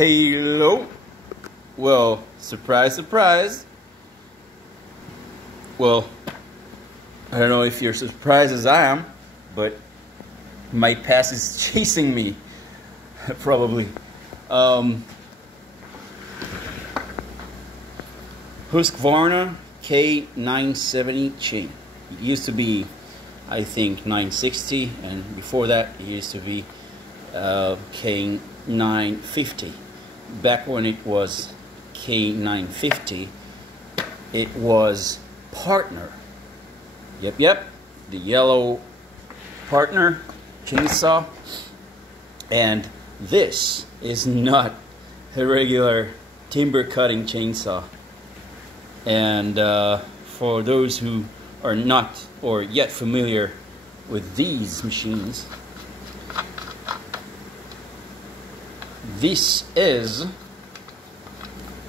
Hello. Well, surprise, surprise. Well, I don't know if you're surprised as I am, but my past is chasing me. Probably. Husqvarna K970 chain. It used to be, I think, 960, and before that it used to be K950. Back when it was K950, it was partner. Yep, the yellow partner chainsaw. And this is not a regular timber cutting chainsaw. And for those who are not or yet familiar with these machines, this is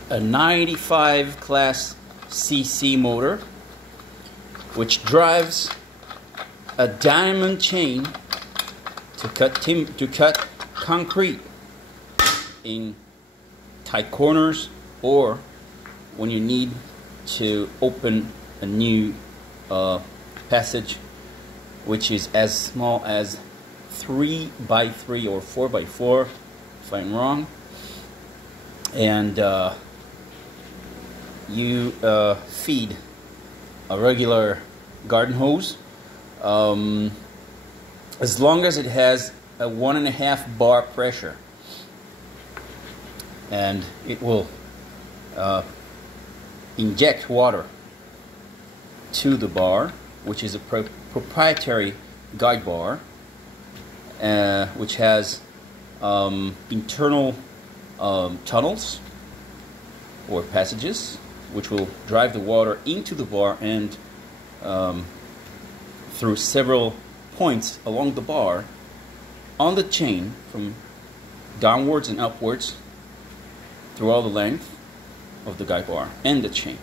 a 95 class cc motor which drives a diamond chain to cut concrete in tight corners, or when you need to open a new passage which is as small as 3x3 or 4x4 if I'm wrong, and you feed a regular garden hose as long as it has a 1.5 bar pressure, and it will inject water to the bar, which is a proprietary guide bar, which has internal tunnels or passages which will drive the water into the bar and through several points along the bar on the chain from downwards and upwards through all the length of the guide bar and the chain,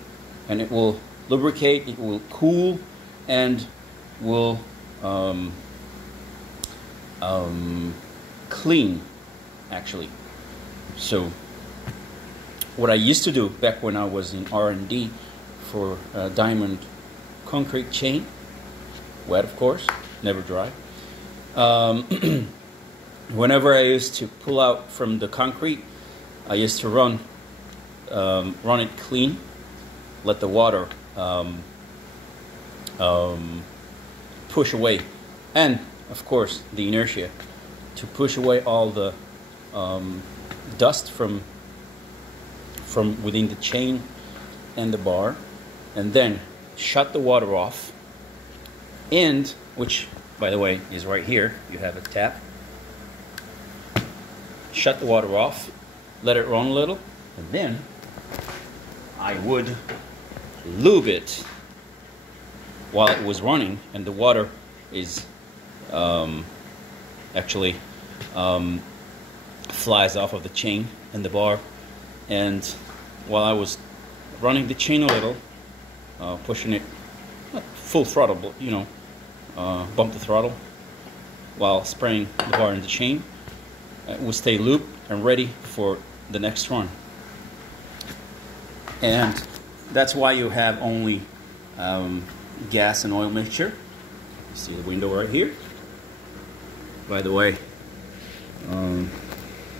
and it will lubricate, it will cool, and will clean actually. So what I used to do back when I was in R&D for diamond concrete chain, wet of course, never dry, whenever I used to pull out from the concrete, I used to run it clean, let the water push away, and of course the inertia to push away all the dust from within the chain and the bar, and then shut the water off, and which by the way is right here, you have a tap, shut the water off, let it run a little, and then I would lube it while it was running, and the water is actually flies off of the chain and the bar, and while I was running the chain a little, pushing it not full throttle, but you know, bump the throttle while spraying the bar and the chain, it will stay looped and ready for the next run. And that's why you have only gas and oil mixture. You see the window right here. By the way,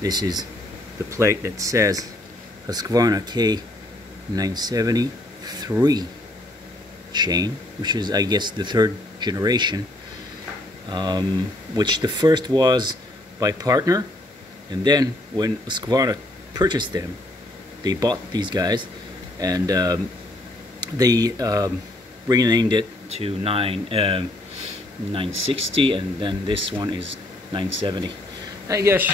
this is the plate that says Husqvarna K970 3 chain, which is, I guess, the third generation, which the first was by partner, and then when Husqvarna purchased them, they bought these guys, and they renamed it to 960, and then this one is 970. I guess.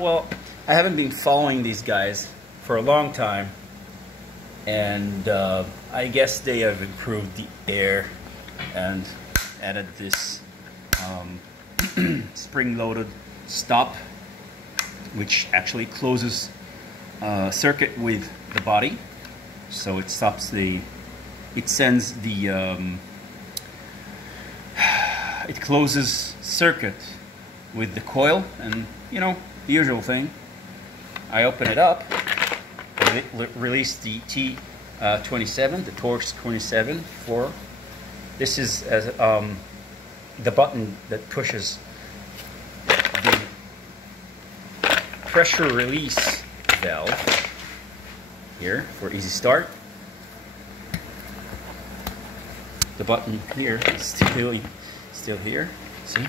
Well, I haven't been following these guys for a long time, and I guess they have improved the air and added this spring-loaded stop, which actually closes circuit with the body, so it stops the, it sends the, it closes circuit with the coil, and you know, the usual thing. I open it up, release the T27, the Torx 27 for, this is the button that pushes the pressure release valve here for easy start. The button here is still here, see?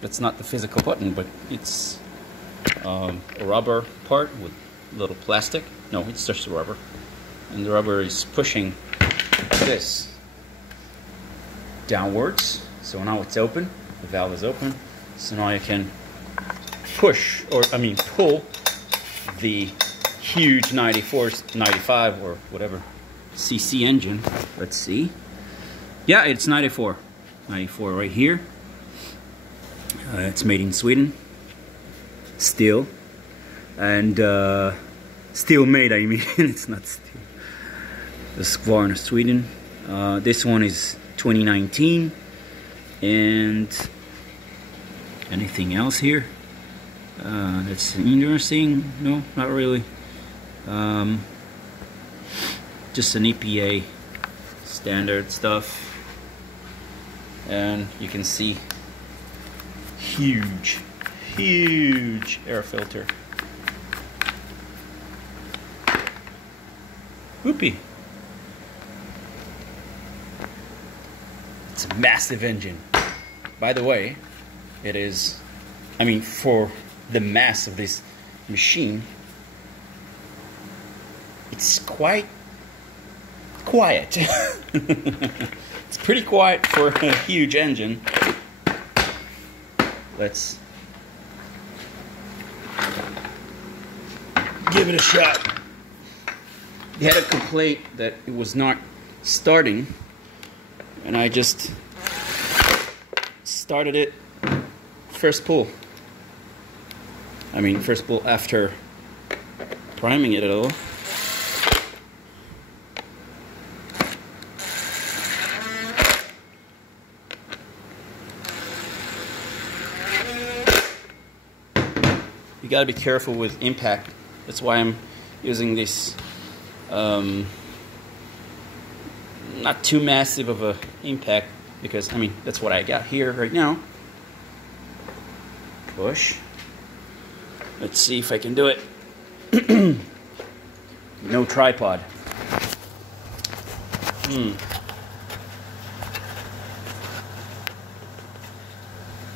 That's not the physical button, but it's a rubber part with little plastic. No, it's just rubber. And the rubber is pushing this downwards. So now it's open, the valve is open. So now I can push, or I mean pull the huge 94, 95 or whatever cc engine. Let's see. Yeah, it's 94 right here. It's made in Sweden, steel, and steel made, I mean. It's not steel. The Husqvarna, Sweden. This one is 2019. And anything else here that's interesting? No, not really. Just an EPA standard stuff. And you can see huge air filter. Whoopee. It's a massive engine. By the way, it is, I mean, for the mass of this machine, it's quite quiet. It's pretty quiet for a huge engine. Let's give it a shot. They had a complaint that it was not starting, and I just started it first pull. I mean, first pull after priming it a little. You gotta be careful with impact. That's why I'm using this not too massive of a impact, because I mean that's what I got here right now. Push. Let's see if I can do it. No tripod.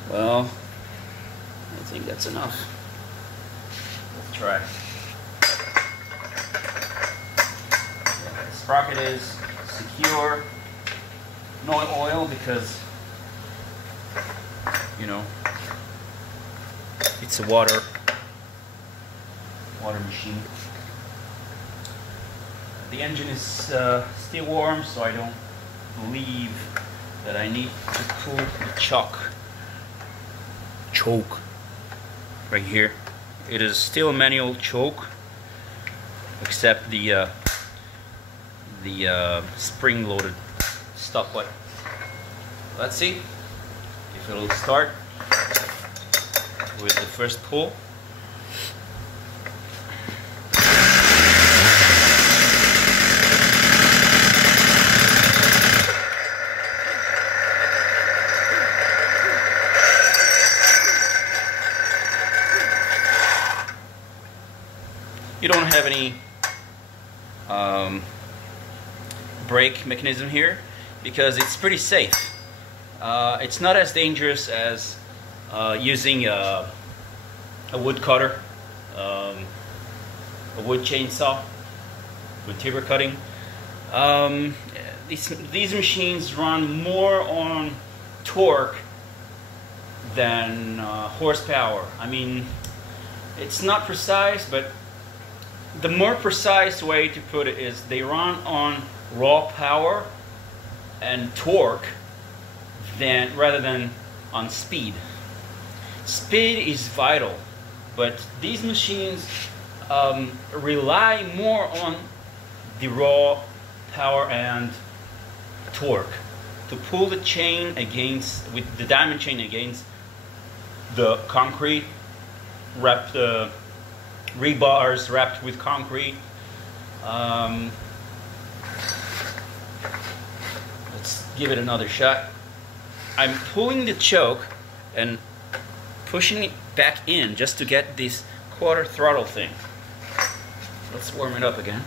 Well, I think that's enough. Let's try. Yeah, the sprocket is secure. No oil because, you know, it's a water machine. The engine is still warm, so I don't believe that I need to pull the choke right here. It is still a manual choke, except the spring-loaded stopwatch. Let's see if it'll start with the first pull. You don't have any brake mechanism here because it's pretty safe. It's not as dangerous as using a wood cutter, a wood chainsaw with timber cutting. These machines run more on torque than horsepower. I mean, it's not precise, but the more precise way to put it is they run on raw power and torque rather than on speed. Speed is vital, but these machines rely more on the raw power and torque to pull the chain with the diamond chain against the concrete, wrap the rebars wrapped with concrete. Let's give it another shot. I'm pulling the choke and pushing it back in just to get this quarter throttle thing. Let's warm it up again.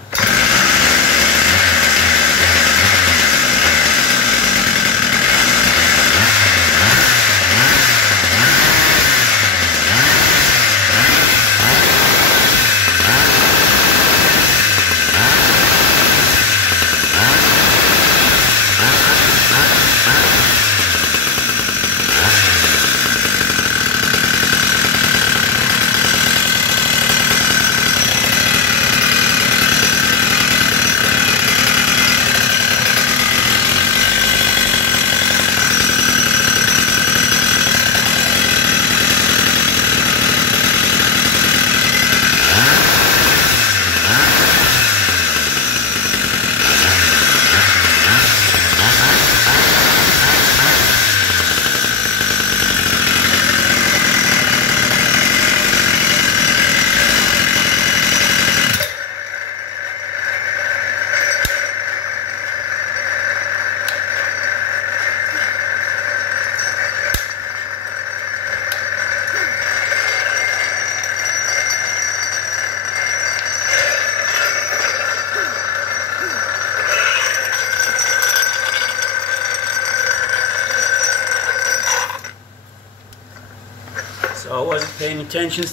So I wasn't paying attention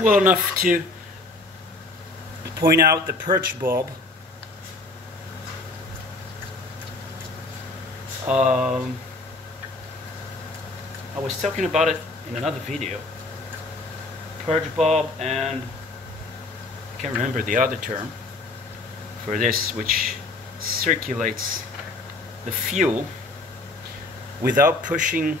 well enough to point out the perch bulb. I was talking about it in another video. Purge bulb, and I can't remember the other term for this, which circulates the fuel without pushing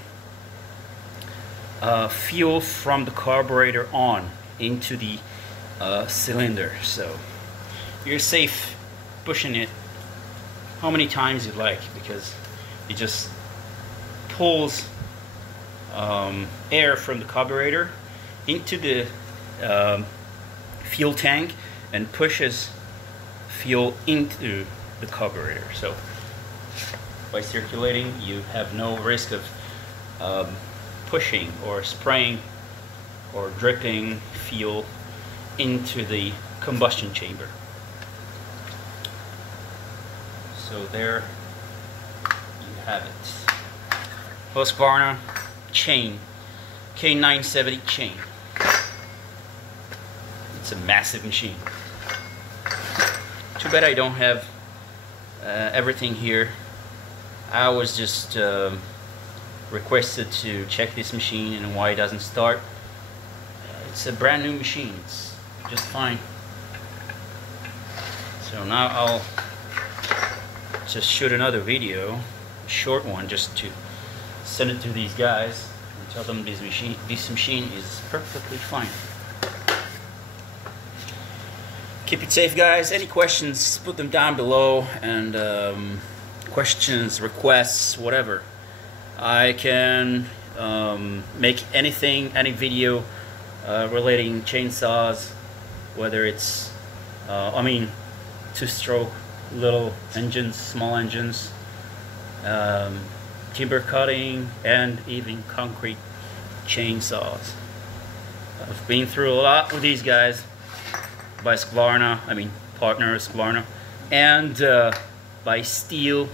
fuel from the carburetor on into the cylinder. So you're safe pushing it how many times you like, because it just pulls air from the carburetor into the fuel tank and pushes fuel into the carburetor. So by circulating, you have no risk of pushing or spraying or dripping fuel into the combustion chamber. So there you have it. Husqvarna chain, K970 chain. It's a massive machine. Too bad I don't have everything here. I was just requested to check this machine and why it doesn't start. It's a brand new machine. It's just fine. So now I'll just shoot another video, a short one, just to send it to these guys and tell them this machine is perfectly fine. Keep it safe, guys. Any questions, put them down below, and questions, requests, whatever. I can make anything, any video relating chainsaws, whether it's two-stroke, little engines, small engines, timber cutting, and even concrete chainsaws. I've been through a lot with these guys, by Husqvarna, partner Husqvarna, and by Steel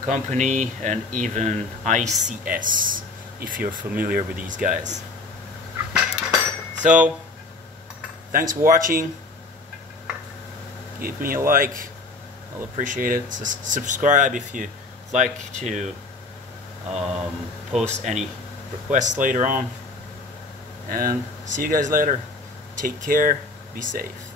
Company, and even ICS, if you're familiar with these guys. So thanks for watching. Give me a like, I'll appreciate it. Subscribe if you'd like to post any requests later on, and see you guys later. Take care, be safe.